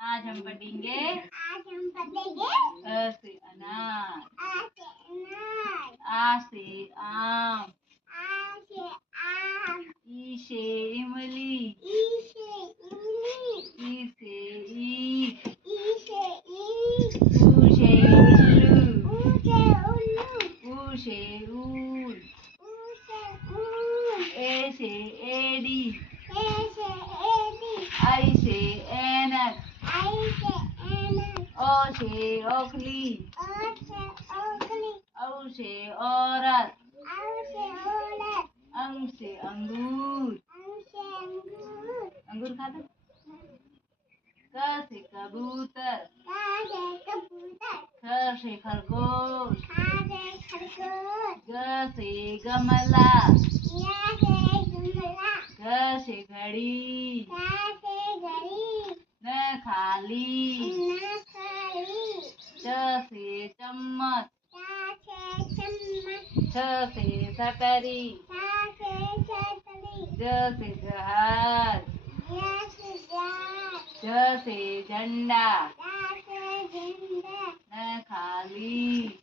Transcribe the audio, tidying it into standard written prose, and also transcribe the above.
आज हम पढ़ेंगे अ से अनार, आ से आम, ई से इमली, ई से ईख, ऊ से उल्लू, ऊ से ऊल, ए से एडी, आई से ऐनक, ओ से ओखली, औ से औरत, अंग से अंगूर, अंगूर खाता, क से कबूतर, ख से खरगोश, ग से गमला, घ से घड़ी, न खाली, च से चम्मच, छ से सकरी, ज से जहाज, झ से झंडा, न खाली,